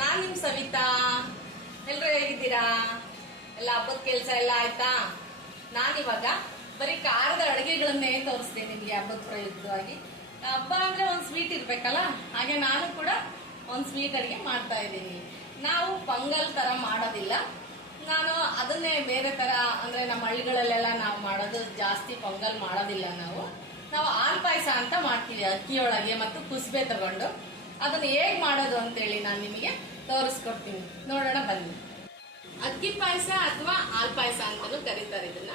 ನಾನ್ ನಿಮ್ ಸವಿತಾ. ಎಲ್ರು ಹೇಗಿದ್ದೀರಾ? ಎಲ್ಲ ಹಬ್ಬದ ಕೆಲಸ ಎಲ್ಲ ಆಯ್ತಾ? ನಾನಿವಾಗ ಬರೀ ಖಾರದ ಅಡುಗೆಗಳನ್ನೇ ತೋರಿಸ್ತೀನಿ ನಿಮ್ಗೆ ಹಬ್ಬದ ಪ್ರಯುಕ್ತವಾಗಿ. ಹಬ್ಬ ಅಂದ್ರೆ ಒಂದ್ ಸ್ವೀಟ್ ಇರ್ಬೇಕಲ್ಲ, ಹಾಗೆ ನಾನು ಕೂಡ ಒಂದ್ ಸ್ವೀಟ್ ಅಡುಗೆ ಮಾಡ್ತಾ ಇದ್ದೀನಿ. ನಾವು ಪೊಂಗಲ್ ತರ ಮಾಡೋದಿಲ್ಲ, ನಾನು ಅದನ್ನೇ ಬೇರೆ ತರ, ಅಂದ್ರೆ ನಮ್ಮ ಹಳ್ಳಿಗಳಲ್ಲೆಲ್ಲ ನಾವು ಮಾಡೋದು ಜಾಸ್ತಿ ಪೊಂಗಲ್ ಮಾಡೋದಿಲ್ಲ. ನಾವು ಹಾಲ್ ಪಾಯಸ ಅಂತ ಮಾಡ್ತೀವಿ, ಅಕ್ಕಿಯೊಳಗೆ ಮತ್ತು ಕುಸ್ಬೆ ತಗೊಂಡು. ಅದನ್ನ ಹೇಗ್ ಮಾಡೋದು ಅಂತೇಳಿ ನಾನು ನಿಮಗೆ ತೋರಿಸ್ಕೊಡ್ತೀನಿ, ನೋಡೋಣ ಬನ್ನಿ. ಅಕ್ಕಿ ಪಾಯಸ ಅಥವಾ ಹಾಲ್ ಪಾಯಸ ಅಂತಾನು ಕರೀತಾರೆ ಇದನ್ನ.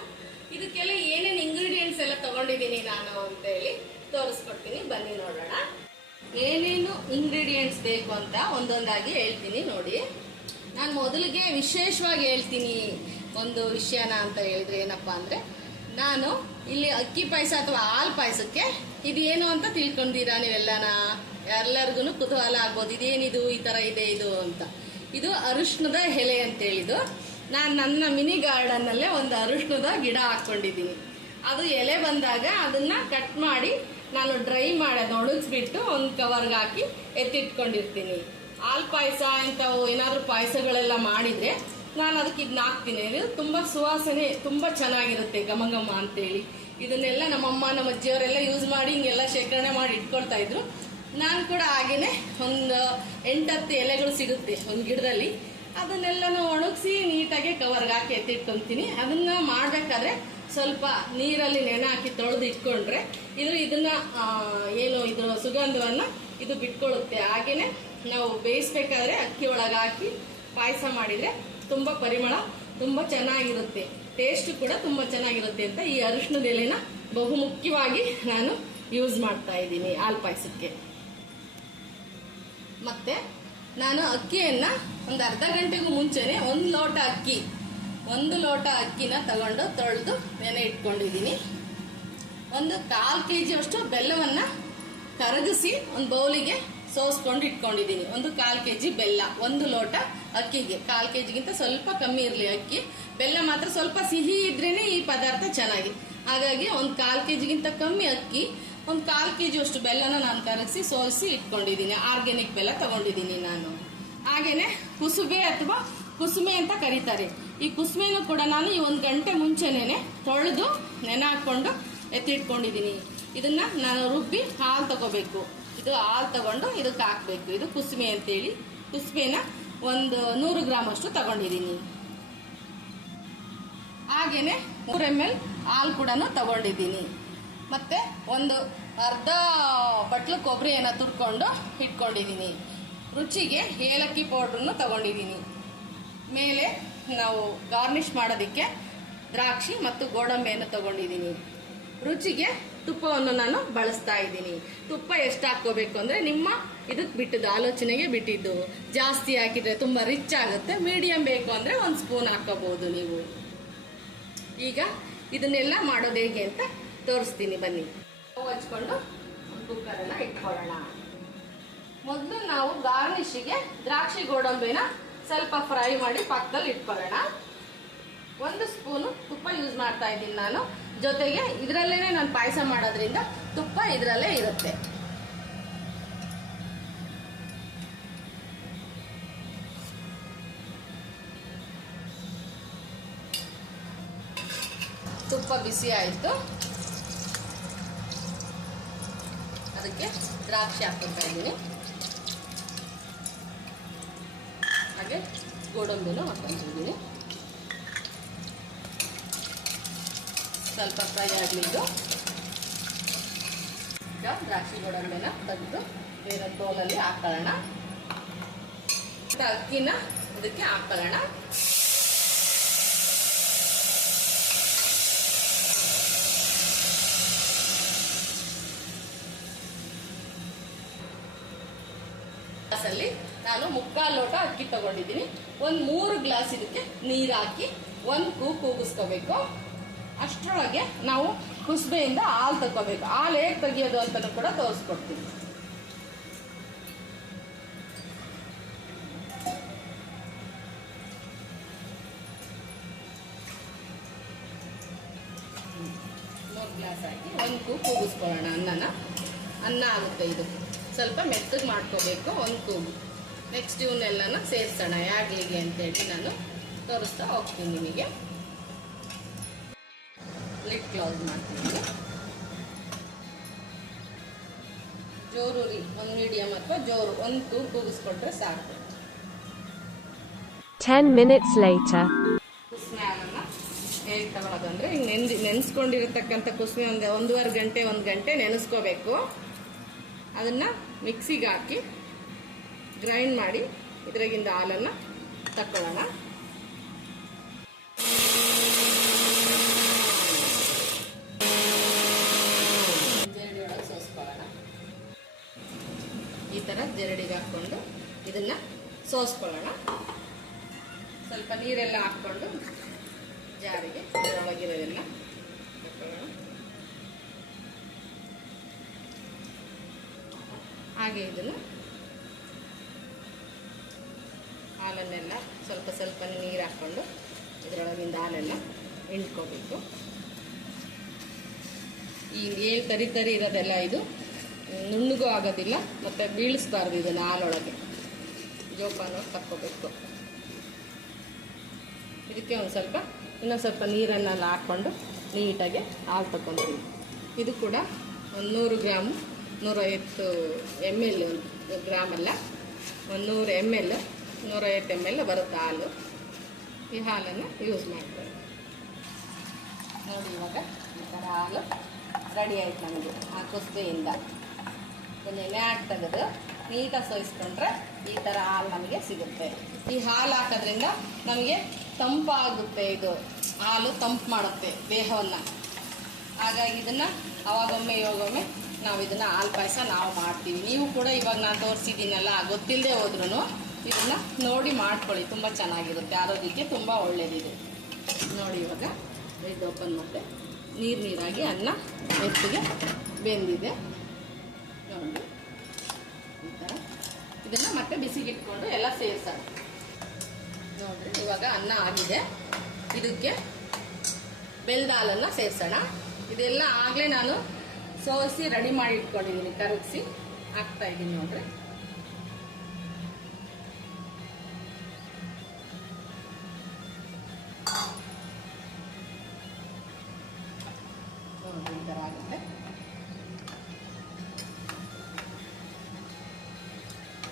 ಇದಕ್ಕೆಲ್ಲ ಏನೇನು ಇಂಗ್ರೀಡಿಯೆಂಟ್ಸ್ ಎಲ್ಲ ತಗೊಂಡಿದ್ದೀನಿ ನಾನು ಅಂತ ಹೇಳಿ ತೋರಿಸ್ಕೊಡ್ತೀನಿ, ಬನ್ನಿ ನೋಡೋಣ. ಏನೇನು ಇಂಗ್ರೀಡಿಯೆಂಟ್ಸ್ ಬೇಕು ಅಂತ ಒಂದೊಂದಾಗಿ ಹೇಳ್ತೀನಿ ನೋಡಿ. ನಾನು ಮೊದಲಿಗೆ ವಿಶೇಷವಾಗಿ ಹೇಳ್ತೀನಿ ಒಂದು ವಿಷಯನ ಅಂತ ಹೇಳಿದ್ರೆ ಏನಪ್ಪಾ ಅಂದ್ರೆ, ನಾನು ಇಲ್ಲಿ ಅಕ್ಕಿ ಪಾಯಸ ಅಥವಾ ಹಾಲ್ ಪಾಯಸಕ್ಕೆ ಇದೇನು ಅಂತ ತಿಳ್ಕೊಂಡಿರಾ ನೀವೆಲ್ಲನ? ಎಲ್ಲರಿಗೂ ಕುತೂಹಲ ಆಗ್ಬೋದು, ಇದೇನಿದು ಈ ತರ ಇದೆ ಇದು ಅಂತ. ಇದು ಅರಿಶಿಣದ ಎಲೆ ಅಂತ ಹೇಳಿದ್ದು. ನಾನು ನನ್ನ ಮಿನಿ ಗಾರ್ಡನ್ ಅಲ್ಲೇ ಒಂದು ಅರಿಶಿಣದ ಗಿಡ ಹಾಕೊಂಡಿದ್ದೀನಿ. ಅದು ಎಲೆ ಬಂದಾಗ ಅದನ್ನ ಕಟ್ ಮಾಡಿ ನಾನು ಡ್ರೈ ಮಾಡಿ ಅದನ್ನ ಒಣಗಿಸ್ಬಿಟ್ಟು ಒಂದು ಕವರ್ಗೆ ಹಾಕಿ ಎತ್ತಿಟ್ಕೊಂಡಿರ್ತೀನಿ. ಹಾಲ್ ಪಾಯಸ ಇಂಥವು ಏನಾದ್ರೂ ಪಾಯಸಗಳೆಲ್ಲ ಮಾಡಿದ್ರೆ ನಾನು ಅದಕ್ಕೆ ಇದನ್ನ ಹಾಕ್ತೀನಿ. ಇದು ತುಂಬಾ ಸುವಾಸನೆ, ತುಂಬಾ ಚೆನ್ನಾಗಿರುತ್ತೆ, ಘಮ ಘಮ ಅಂತೇಳಿ. ಇದನ್ನೆಲ್ಲ ನಮ್ಮಮ್ಮ ನಮ್ಮ ಅಜ್ಜಿಯವರೆಲ್ಲ ಯೂಸ್ ಮಾಡಿ ಹಿಂಗೆಲ್ಲ ಶೇಖರಣೆ ಮಾಡಿ ಇಟ್ಕೊಳ್ತಾ ಇದ್ರು. ನಾನು ಕೂಡ ಹಾಗೇನೆ ಒಂದು 8-10 ಎಲೆಗಳು ಸಿಗುತ್ತೆ ಒಂದು ಗಿಡದಲ್ಲಿ, ಅದನ್ನೆಲ್ಲನೂ ಒಣಗಿಸಿ ನೀಟಾಗಿ ಕವರ್ಗೆ ಹಾಕಿ ಎತ್ತಿಟ್ಕೊಂತೀನಿ. ಅದನ್ನ ಮಾಡ್ಬೇಕಾದ್ರೆ ಸ್ವಲ್ಪ ನೀರಲ್ಲಿ ನೆನೆ ಹಾಕಿ ತೊಳೆದು ಇಟ್ಕೊಂಡ್ರೆ ಇದನ್ನ ಏನು ಇದ್ರ ಸುಗಂಧವನ್ನ ಇದು ಬಿಟ್ಕೊಳ್ಳುತ್ತೆ. ಹಾಗೇನೆ ನಾವು ಬೇಯಿಸ್ಬೇಕಾದ್ರೆ ಅಕ್ಕಿ ಒಳಗೆ ಹಾಕಿ ಪಾಯಸ ಮಾಡಿದ್ರೆ ತುಂಬಾ ಪರಿಮಳ, ತುಂಬಾ ಚೆನ್ನಾಗಿರುತ್ತೆ, ಟೇಸ್ಟ್ ಕೂಡ ತುಂಬಾ ಚೆನ್ನಾಗಿರುತ್ತೆ ಅಂತ ಈ ಅರಿಶಿಣದ ಎಲೆನ ಬಹುಮುಖ್ಯವಾಗಿ ನಾನು ಯೂಸ್ ಮಾಡ್ತಾ ಇದ್ದೀನಿ ಹಾಲ್ ಪಾಯಸಕ್ಕೆ. ಮತ್ತೆ ನಾನು ಅಕ್ಕಿಯನ್ನ ಒಂದು ಅರ್ಧ ಗಂಟೆಗೂ ಮುಂಚೆನೆ ಒಂದು ಲೋಟ ಅಕ್ಕಿನ ತಗೊಂಡು ತೊಳೆದು ನೆನೆ ಇಟ್ಕೊಂಡಿದ್ದೀನಿ. ಒಂದು 1/4 kg ಅಷ್ಟು ಬೆಲ್ಲವನ್ನ ಕರಗಿಸಿ ಒಂದು ಬೌಲಿಗೆ ಸೋಸ್ಕೊಂಡು ಇಟ್ಕೊಂಡಿದ್ದೀನಿ. ಒಂದು 1/4 kg ಬೆಲ್ಲ, ಒಂದು ಲೋಟ ಅಕ್ಕಿಗೆ. 1/4 kgಗಿಂತ ಸ್ವಲ್ಪ ಕಮ್ಮಿ ಇರಲಿ ಅಕ್ಕಿ. ಬೆಲ್ಲ ಮಾತ್ರ ಸ್ವಲ್ಪ ಸಿಹಿ ಇದ್ರೇನೆ ಈ ಪದಾರ್ಥ ಚೆನ್ನಾಗಿ. ಹಾಗಾಗಿ ಒಂದು 1/4 kgಗಿಂತ ಕಮ್ಮಿ ಅಕ್ಕಿ, ಒಂದು 1/4 kg ಅಷ್ಟು ಬೆಲ್ಲನ ನಾನು ಕರಗಿಸಿ ಸೋಸಿ ಇಟ್ಕೊಂಡಿದ್ದೀನಿ. ಆರ್ಗ್ಯಾನಿಕ್ ಬೆಲ್ಲ ತಗೊಂಡಿದ್ದೀನಿ ನಾನು. ಹಾಗೇನೆ ಕುಸುಬೆ ಅಥವಾ ಕುಸುಮೆ ಅಂತ ಕರೀತಾರೆ. ಈ ಕುಸುಮೆನೂ ಕೂಡ ನಾನು ಈ 1 ಗಂಟೆ ಮುಂಚೆನೆ ತೊಳೆದು ನೆನೆ ಹಾಕೊಂಡು ಎತ್ತಿಟ್ಕೊಂಡಿದ್ದೀನಿ. ಇದನ್ನ ನಾನು ರುಬ್ಬಿ ಹಾಲು ತಗೋಬೇಕು. ಇದು ಹಾಲು ತಗೊಂಡು ಇದಕ್ಕೆ ಹಾಕ್ಬೇಕು. ಇದು ಕುಸುಮೆ ಅಂತೇಳಿ. ಕುಸುಮೆನ ಒಂದು 100 ಗ್ರಾಮ್ ಅಷ್ಟು ತಗೊಂಡಿದ್ದೀನಿ. ಹಾಗೇನೆ 3 ml ಹಾಲು ಕೂಡ ತಗೊಂಡಿದ್ದೀನಿ. ಮತ್ತೆ ಒಂದು ಅರ್ಧ ಬಟ್ಲು ಕೊಬ್ಬರಿಯನ್ನ ತುರ್ಕೊಂಡು ಇಟ್ಕೊಂಡಿದ್ದೀನಿ. ರುಚಿಗೆ ಏಲಕ್ಕಿ ಪೌಡ್ರನ್ನು ತಗೊಂಡಿದ್ದೀನಿ. ಮೇಲೆ ನಾವು ಗಾರ್ನಿಶ್ ಮಾಡೋದಕ್ಕೆ ದ್ರಾಕ್ಷಿ ಮತ್ತು ಗೋಡಂಬಿಯನ್ನು ತಗೊಂಡಿದ್ದೀನಿ. ರುಚಿಗೆ ತುಪ್ಪವನ್ನು ನಾನು ಬಳಸ್ತಾ ಇದ್ದೀನಿ. ತುಪ್ಪ ಎಷ್ಟು ಹಾಕೋಬೇಕು ಅಂದ್ರೆ ನಿಮ್ಮ ಇದಕ್ಕೆ ಬಿಟ್ಟಿದ್ದು, ಆಲೋಚನೆಗೆ ಬಿಟ್ಟಿದ್ದು. ಜಾಸ್ತಿ ಹಾಕಿದ್ರೆ ತುಂಬಾ ರಿಚ್ ಆಗುತ್ತೆ, ಮೀಡಿಯಂ ಬೇಕು ಅಂದ್ರೆ 1 ಸ್ಪೂನ್ ಹಾಕೋಬಹುದು ನೀವು. ಈಗ ಇದನ್ನೆಲ್ಲ ಮಾಡೋದು ಹೇಗೆ ಅಂತ ತೋರಿಸ್ತೀನಿ ಬನ್ನಿ. ಹಚ್ಕೊಂಡು ಕುಕ್ಕರನ್ನ ಇಟ್ಕೊಳ್ಳೋಣ. ಮೊದಲು ನಾವು ಗಾರ್ನಿಶಿಗೆ ದ್ರಾಕ್ಷಿ ಗೋಡಂಬಿನ ಸ್ವಲ್ಪ ಫ್ರೈ ಮಾಡಿ ಪಕ್ಕದಲ್ಲಿ ಇಟ್ಕೊಳ್ಳೋಣ. 1 ಸ್ಪೂನು ತುಪ್ಪ ಯೂಸ್ ಮಾಡ್ತಾ ಇದ್ದೀನಿ ನಾನು. ಜೊತೆಗೆ ಇದರಲ್ಲೇನೆ ನಾನು ಪಾಯಸ ಮಾಡೋದ್ರಿಂದ ತುಪ್ಪ ಇದರಲ್ಲೇ ಇರುತ್ತೆ. ತುಪ್ಪ ಬಿಸಿ ಆಯಿತು, ಅದಕ್ಕೆ ದ್ರಾಕ್ಷಿ ಹಾಕ್ಕೊಳ್ತಾ ಇದ್ದೀನಿ. ಹಾಗೆ ಗೋಡಂಬಿನೂ ಹಾಕ್ಕೊಂಡಿದ್ದೀನಿ. ಸ್ವಲ್ಪ ಫ್ರೈ ಆಗಲಿದ್ದು ಈಗ ದ್ರಾಕ್ಷಿ ಗೋಡಂಬಿನ ತೆಗೆದು ಬೇರೆ ಬೌಲಲ್ಲಿ ಹಾಕೊಳ್ಳೋಣ. ಅಕ್ಕಿನ ಇದಕ್ಕೆ ಹಾಕೊಳ್ಳೋಣ. ಗ್ಲಾಸಲ್ಲಿ ನಾನು 3/4 ಲೋಟ ಅಕ್ಕಿ ತಗೊಂಡಿದ್ದೀನಿ. ಒಂದು 3 ಗ್ಲಾಸ್ ಇದಕ್ಕೆ ನೀರು ಹಾಕಿ 1 ಕೂಗಿಸ್ಕೋಬೇಕು. ಅಷ್ಟರೊಳಗೆ ನಾವು ಕುಸುಬೆಯಿಂದ ಹಾಲು ತಗೋಬೇಕು. ಹಾಲು ಹೇಗೆ ತೆಗಿಯೋದು ಅಂತ ಕೂಡ ತೋರಿಸ್ಕೊಡ್ತೀನಿ. ಗ್ಲಾಸ್ ಹಾಕಿ 1 ಕೂಗಿಸ್ಕೊಳ್ಳೋಣ. ಅನ್ನ ಆಗುತ್ತೆ. ಇದು ಸ್ವಲ್ಪ ಮೆತ್ತಗೆ ಮಾಡ್ಕೋಬೇಕು. 1 ಕೂಗು ನೆಕ್ಸ್ಟ್ ಇವನ್ನೆಲ್ಲನ ಸೇರಿಸೋಣ ಯಾಗ್ಲಿಗೆ ಅಂತೇಳಿ ನಾನು ತೋರಿಸ್ತಾ ಹೋಗ್ತೀನಿ ನಿಮಗೆ. ಲಿಡ್ ಕ್ಲೋಸ್ ಮಾಡ್ತೀನಿ. ಜೋರು ರೀ, ಒಂದು ಮೀಡಿಯಮ್ ಅಥವಾ ಜೋರು, ಒಂದು ತೂಗು ಕೂಗಿಸ್ಕೊಟ್ರೆ ಸಾಕು. 10 minutes later. ಕುಸ್ಮೆ ಹಾಲನ್ನ ಹೇಗೆ ತಗೊಳ್ಳೋದಂದ್ರೆ, ಹಿಂಗೆ ನೆನೆಸ್ಕೊಂಡಿರತಕ್ಕಂಥ ಕುಸ್ಮೆ ಒಂದು 1.5 ಗಂಟೆ 1 ಗಂಟೆ ನೆನೆಸ್ಕೋಬೇಕು. ಅದನ್ನು ಮಿಕ್ಸಿಗೆ ಹಾಕಿ ಗ್ರೈಂಡ್ ಮಾಡಿ ಇದ್ರಾಗಿಂದ ಹಾಲನ್ನು ತಕ್ಕೊಳ್ಳೋಣ. ಜರಡಿ ಒಳಗೆ ಸೋಸ್ಕೊಳ್ಳೋಣ. ಈ ಥರ ಜರಡಿಗೆ ಹಾಕ್ಕೊಂಡು ಇದನ್ನು ಸೋಸ್ಕೊಳ್ಳೋಣ. ಸ್ವಲ್ಪ ನೀರೆಲ್ಲ ಹಾಕ್ಕೊಂಡು ಜಾರಿಗೆ ಒಳಗಿರೋದೆಲ್ಲ ಹಾಕೊಳ್ಳೋಣ. ಹಾಗೆ ಇದನ್ನು ಹಾಲನ್ನೆಲ್ಲ ಸ್ವಲ್ಪ ಸ್ವಲ್ಪ ನೀರು ಹಾಕ್ಕೊಂಡು ಇದರೊಳಗಿಂದ ಹಾಲೆಲ್ಲ ಹಿಂಡ್ಕೋಬೇಕು. ಈ ಏನು ತರಿ ತರಿ ಇರೋದೆಲ್ಲ ಇದು ನುಣ್ಣಗೂ ಆಗೋದಿಲ್ಲ, ಮತ್ತು ಬೀಳಿಸ್ಬಾರ್ದು. ಇದನ್ನು ಹಾಲೊಳಗೆ ಜೋಪಾನ ತಕ್ಕೋಬೇಕು. ಇದಕ್ಕೆ ಒಂದು ಸ್ವಲ್ಪ ಇನ್ನೊಂದು ಸ್ವಲ್ಪ ನೀರನ್ನೆಲ್ಲ ಹಾಕ್ಕೊಂಡು ನೀಟಾಗಿ ಹಾಲು ತಗೊತೀವಿ. ಇದು ಕೂಡ ಒಂದು 100 ಗ್ರಾಮ್ 150 ml, ಗ್ರಾಮಲ್ಲ 100 ml 150 ml ಬರುತ್ತೆ ಹಾಲು. ಈ ಹಾಲನ್ನು ಯೂಸ್ ಮಾಡ್ತಾರೆ. ನೋಡಿ ಇವಾಗ ಈ ಥರ ಹಾಲು ರೆಡಿ ಆಯ್ತು ನಮಗೆ ಆ ಕುಸ್ಬೆಯಿಂದ. ನೆನೆ ಹಾಕಿ ತೆಗೆದು ನೀಟಾಗಿ ಸೋಯಿಸ್ಕೊಂಡ್ರೆ ಈ ಥರ ಹಾಲು ನಮಗೆ ಸಿಗುತ್ತೆ. ಈ ಹಾಲು ಹಾಕೋದ್ರಿಂದ ನಮಗೆ ತಂಪಾಗುತ್ತೆ. ಇದು ಹಾಲು ತಂಪು ಮಾಡುತ್ತೆ ದೇಹವನ್ನು. ಹಾಗಾಗಿ ಇದನ್ನು ಅವಾಗೊಮ್ಮೆ ಇವಾಗೊಮ್ಮೆ ನಾವು ಇದನ್ನು ಹಾಲು ಪಾಯಸ ನಾವು ಮಾಡ್ತೀವಿ. ನೀವು ಕೂಡ ಇವಾಗ ನಾನು ತೋರಿಸಿದ್ದೀನಲ್ಲ, ಗೊತ್ತಿಲ್ಲದೆ ಹೋದ್ರೂ ಇದನ್ನು ನೋಡಿ ಮಾಡ್ಕೊಳ್ಳಿ, ತುಂಬ ಚೆನ್ನಾಗಿರುತ್ತೆ, ಆರೋಗ್ಯಕ್ಕೆ ತುಂಬ ಒಳ್ಳೆಯದಿದೆ. ನೋಡಿ ಇವಾಗ ಇದು ಓಪನ್ ಮಾಡಿದೆ, ನೀರಾಗಿ ಅನ್ನ ಮೆತ್ತಿಗೆ ಬೆಂದಿದೆ. ನೋಡಿ ಈ ಥರ ಇದನ್ನು ಮತ್ತೆ ಬಿಸಿಗಿಟ್ಕೊಂಡು ಎಲ್ಲ ಸೇರಿಸೋಣ. ನೋಡಿರಿ ಇವಾಗ ಅನ್ನ ಆಗಿದೆ. ಇದಕ್ಕೆ ಬೆಲ್ಲದ ಹಾಲನ್ನು ಸೇರಿಸೋಣ. ಇದೆಲ್ಲ ಆಗಲೇ ನಾನು ಸೋಸಿ ರೆಡಿ ಮಾಡಿ ಇಟ್ಕೊಂಡಿದ್ದೀನಿ, ಕರಗಿಸಿ ಹಾಕ್ತಾ ಇದ್ದೀನಿ. ನೋಡ್ರಿ ಈ ಥರ ಆಗುತ್ತೆ.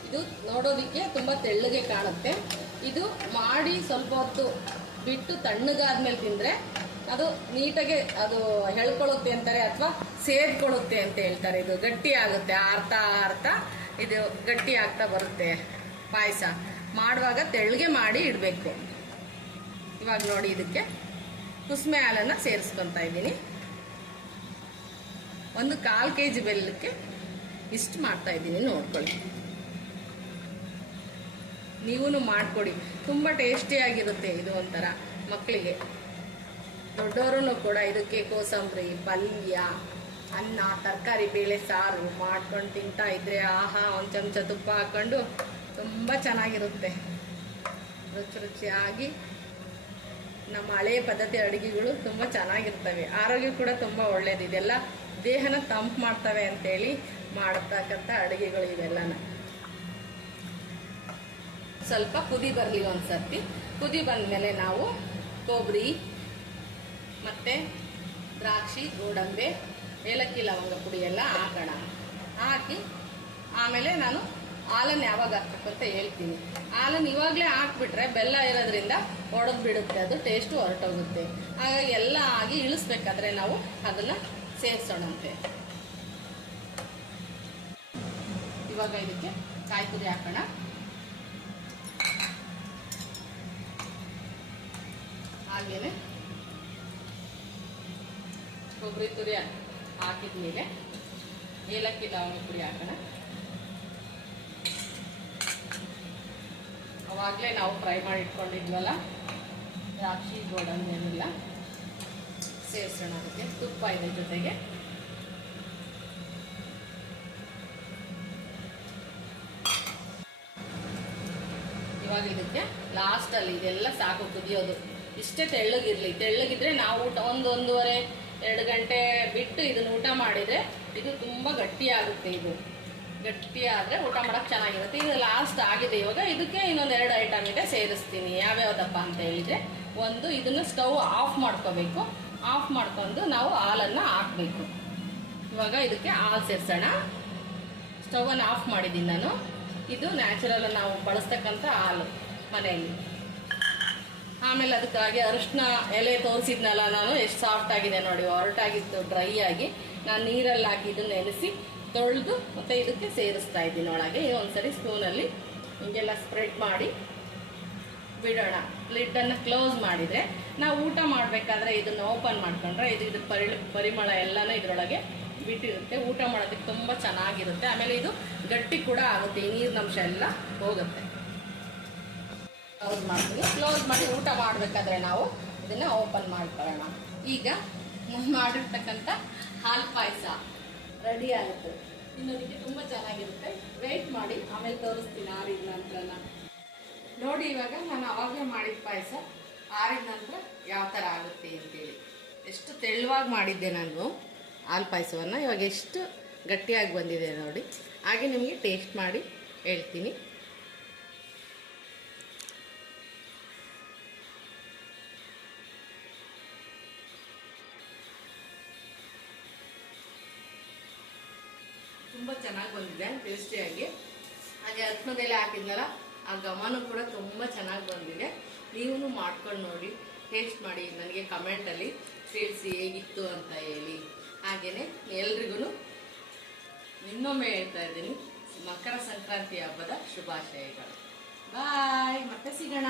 ಇದು ನೋಡೋದಕ್ಕೆ ತುಂಬ ತೆಳ್ಳಗೆ ಕಾಣುತ್ತೆ. ಇದು ಮಾಡಿ ಸ್ವಲ್ಪ ಹೊತ್ತು ಬಿಟ್ಟು ತಣ್ಣಗಾದ್ಮೇಲೆ ತಿಂದರೆ ಅದು ನೀಟಾಗಿ ಅದು ಎಳ್ಕೊಳ್ಳುತ್ತೆ ಅಂತಾರೆ, ಅಥವಾ ಸೇದ್ಕೊಳ್ಳುತ್ತೆ ಅಂತ ಹೇಳ್ತಾರೆ. ಇದು ಗಟ್ಟಿ ಆಗುತ್ತೆ, ಆರ್ತಾ ಇದು ಗಟ್ಟಿ ಆಗ್ತಾ ಬರುತ್ತೆ. ಪಾಯಸ ಮಾಡುವಾಗ ತೆಳ್ಳಗೆ ಮಾಡಿ ಇಡಬೇಕು. ಇವಾಗ ನೋಡಿ ಇದಕ್ಕೆ ಕುಸ್ಮೆ ಹಾಲನ್ನು ಸೇರಿಸ್ಕೊತಾ ಇದ್ದೀನಿ. 1/4 kg ಬೆಲ್ಲಕ್ಕೆ ಇಷ್ಟು ಮಾಡ್ತಾ ಇದ್ದೀನಿ, ನೋಡ್ಕೊಳ್ಳಿ. ನೀವೂ ಮಾಡಿಕೊಡಿ, ತುಂಬ ಟೇಸ್ಟಿಯಾಗಿರುತ್ತೆ. ಇದು ಒಂಥರ ಮಕ್ಕಳಿಗೆ, ದೊಡ್ಡವರು ಕೂಡ ಇದಕ್ಕೆ ಕೋಸಂಬರಿ, ಪಲ್ಯ, ಅನ್ನ, ತರಕಾರಿ, ಬೇಳೆ ಸಾರು ಮಾಡ್ಕೊಂಡು ತಿಂತಾ ಇದ್ರೆ ಆಹಾ, ಒಂದು ಚಮಚ ತುಪ್ಪ ಹಾಕ್ಕೊಂಡು ತುಂಬ ಚೆನ್ನಾಗಿರುತ್ತೆ. ರುಚಿಯಾಗಿ ನಮ್ಮ ಹಳೆಯ ಪದ್ಧತಿ ಅಡುಗೆಗಳು ತುಂಬ ಚೆನ್ನಾಗಿರ್ತವೆ. ಆರೋಗ್ಯ ಕೂಡ ತುಂಬ ಒಳ್ಳೆಯದು. ಇದೆಲ್ಲ ದೇಹನ ತಂಪು ಮಾಡ್ತವೆ ಅಂತೇಳಿ ಮಾಡತಕ್ಕಂಥ ಅಡುಗೆಗಳು ಇವೆಲ್ಲನ. ಸ್ವಲ್ಪ ಕುದಿ ಬರಲಿ ಒಂದ್ಸರ್ತಿ. ಕುದಿ ಬಂದಮೇಲೆ ನಾವು ಕೊಬ್ಬರಿ ಮತ್ತು ದ್ರಾಕ್ಷಿ, ಗೋಡಂಬಿ, ಏಲಕ್ಕಿ, ಲವಂಗ ಪುಡಿ ಎಲ್ಲ ಹಾಕೋಣ. ಹಾಕಿ ಆಮೇಲೆ ನಾನು ಹಾಲನ್ನು ಯಾವಾಗ ಹಾಕ್ಬೇಕು ಅಂತ ಹೇಳ್ತೀನಿ. ಹಾಲನ್ನು ಇವಾಗಲೇ ಹಾಕ್ಬಿಟ್ರೆ ಬೆಲ್ಲ ಇರೋದ್ರಿಂದ ಒಡೆದು ಬಿಡುತ್ತೆ, ಅದು ಟೇಸ್ಟು ಹೊರಟೋಗುತ್ತೆ. ಹಾಗಾಗಿ ಎಲ್ಲ ಆಗಿ ಇಳಿಸ್ಬೇಕಾದ್ರೆ ನಾವು ಅದನ್ನು ಸೇರಿಸೋಣಂತೆ. ಇವಾಗ ಇದಕ್ಕೆ ಕಾಯಿ ತುರಿ ಹಾಕೋಣ. ಹಾಗೇನೆ ಕೊಬ್ಬರಿ ತುರಿ ಹಾಕಿದ್ಮೇಲೆ ಏಲಕ್ಕಿ, ಲವಂಗ ಪುಡಿ ಹಾಕೋಣ. ಅವಾಗಲೇ ನಾವು ಫ್ರೈ ಮಾಡಿ ಇಟ್ಕೊಂಡಿದ್ವಲ್ಲ ದ್ರಾಕ್ಷಿ, ಗೋಡಂಬಿ ಏನೆಲ್ಲ ಸೇರಿಸೋಣ. ಅದಕ್ಕೆ ತುಪ್ಪ ಇದೆ ಜೊತೆಗೆ. ಇವಾಗ ಇದಕ್ಕೆ ಲಾಸ್ಟಲ್ಲಿ ಇದೆಲ್ಲ ಸಾಕು ಕುದಿಯೋದು. ಇಷ್ಟೇ ತೆಳ್ಳಗಿರಲಿ. ತೆಳ್ಳಗಿದ್ರೆ ನಾವು ಊಟ 1-1.5-2 ಗಂಟೆ ಬಿಟ್ಟು ಇದನ್ನು ಊಟ ಮಾಡಿದರೆ ಇದು ತುಂಬ ಗಟ್ಟಿಯಾಗುತ್ತೆ. ಇದು ಗಟ್ಟಿ ಆದರೆ ಊಟ ಮಾಡೋಕೆ ಚೆನ್ನಾಗಿರುತ್ತೆ. ಇದು ಲಾಸ್ಟ್ ಆಗಿದೆ. ಇವಾಗ ಇದಕ್ಕೆ ಇನ್ನೊಂದು 2 ಐಟಮ್ ಇದೆ, ಸೇರಿಸ್ತೀನಿ. ಯಾವ್ಯಾವುದಪ್ಪ ಅಂತ ಹೇಳಿದರೆ, ಒಂದು ಇದನ್ನು ಸ್ಟವ್ ಆಫ್ ಮಾಡ್ಕೋಬೇಕು. ಆಫ್ ಮಾಡ್ಕೊಂಡು ನಾವು ಹಾಲನ್ನು ಹಾಕಬೇಕು. ಇವಾಗ ಇದಕ್ಕೆ ಹಾಲು ಸೇರಿಸೋಣ. ಸ್ಟವನ್ನು ಆಫ್ ಮಾಡಿದ್ದೀನಿ ನಾನು. ಇದು ನ್ಯಾಚುರಲ್ ನಾವು ಬಳಸ್ತಕ್ಕಂಥ ಹಾಲು ಮನೆಯಲ್ಲಿ. ಆಮೇಲೆ ಅದಕ್ಕಾಗಿ ಅರಿಶಿನ ಎಲೆ ತೋರಿಸಿದ್ನಲ್ಲ ನಾನು, ಎಷ್ಟು ಸಾಫ್ಟ್ ಆಗಿದೆ ನೋಡಿ, ಹೊರಟಾಗಿತ್ತು ಡ್ರೈ ಆಗಿ. ನಾನು ನೀರಲ್ಲಿ ಹಾಕಿ ಇದನ್ನು ನೆನೆಸಿ ತೊಳೆದು ಮತ್ತು ಇದಕ್ಕೆ ಸೇರಿಸ್ತಾ ಇದ್ದೀನಿ ಒಳಗೆ. ಒಂದ್ಸರಿ ಸ್ಪೂನಲ್ಲಿ ಹಿಂಗೆಲ್ಲ ಸ್ಪ್ರೆಡ್ ಮಾಡಿ ಬಿಡೋಣ. ಲಿಡ್ಡನ್ನು ಕ್ಲೋಸ್ ಮಾಡಿದರೆ ನಾವು ಊಟ ಮಾಡಬೇಕಾದ್ರೆ ಇದನ್ನು ಓಪನ್ ಮಾಡ್ಕೊಂಡ್ರೆ ಇದು ಪರಿಮಳ ಎಲ್ಲನೂ ಇದರೊಳಗೆ ಬಿಟ್ಟಿರುತ್ತೆ. ಊಟ ಮಾಡೋದಕ್ಕೆ ತುಂಬ ಚೆನ್ನಾಗಿರುತ್ತೆ. ಆಮೇಲೆ ಇದು ಗಟ್ಟಿ ಕೂಡ ಆಗುತ್ತೆ, ಈ ನೀರಿನಂಶ ಎಲ್ಲ ಹೋಗುತ್ತೆ. ಕ್ಲೋಸ್ ಮಾಡ್ತೀವಿ. ಕ್ಲೋಸ್ ಮಾಡಿ ಊಟ ಮಾಡಬೇಕಾದ್ರೆ ನಾವು ಇದನ್ನು ಓಪನ್ ಮಾಡ್ಕೊಳ್ಳೋಣ. ಈಗ ನಾನು ಮಾಡಿರ್ತಕ್ಕಂಥ ಹಾಲು ಪಾಯಸ ರೆಡಿ ಆಗುತ್ತೆ. ಇನ್ನೊಂದಿಗೆ ತುಂಬ ಚೆನ್ನಾಗಿರುತ್ತೆ. ವೆಯ್ಟ್ ಮಾಡಿ, ಆಮೇಲೆ ತೋರಿಸ್ತೀನಿ ಆರಿದ ನಂತರ. ನೋಡಿ, ಇವಾಗ ನಾನು ಅವಾಗಲೇ ಮಾಡಿದ ಪಾಯಸ ಆರಿದ ನಂತರ ಯಾವ ಥರ ಆಗುತ್ತೆ ಅಂತೇಳಿ. ಎಷ್ಟು ತೆಳುವಾಗಿ ಮಾಡಿದ್ದೆ ನಾನು ಹಾಲು ಪಾಯಸವನ್ನು. ಇವಾಗ ಎಷ್ಟು ಗಟ್ಟಿಯಾಗಿ ಬಂದಿದೆ ನೋಡಿ. ಹಾಗೆ ನಿಮಗೆ ಟೇಸ್ಟ್ ಮಾಡಿ ಹೇಳ್ತೀನಿ. ತುಂಬ ಚೆನ್ನಾಗಿ ಬಂದಿದೆ, ಟೇಸ್ಟಿಯಾಗಿ. ಹಾಗೆ ಅರ್ಶಿನದೆಲೆ ಹಾಕಿದ್ನಲ್ಲ, ಆ ಘಮನೂ ಕೂಡ ತುಂಬ ಚೆನ್ನಾಗಿ ಬಂದಿದೆ. ನೀವು ಮಾಡ್ಕೊಂಡು ನೋಡಿ, ಟೇಸ್ಟ್ ಮಾಡಿ, ನನಗೆ ಕಮೆಂಟಲ್ಲಿ ತಿಳಿಸಿ ಹೇಗಿತ್ತು ಅಂತ ಹೇಳಿ. ಹಾಗೆಯೇ ಎಲ್ರಿಗೂ ಇನ್ನೊಮ್ಮೆ ಹೇಳ್ತಾ ಇದ್ದೀನಿ, ಮಕರ ಸಂಕ್ರಾಂತಿ ಹಬ್ಬದ ಶುಭಾಶಯಗಳು. ಬಾಯ್, ಮತ್ತೆ ಸಿಗೋಣ.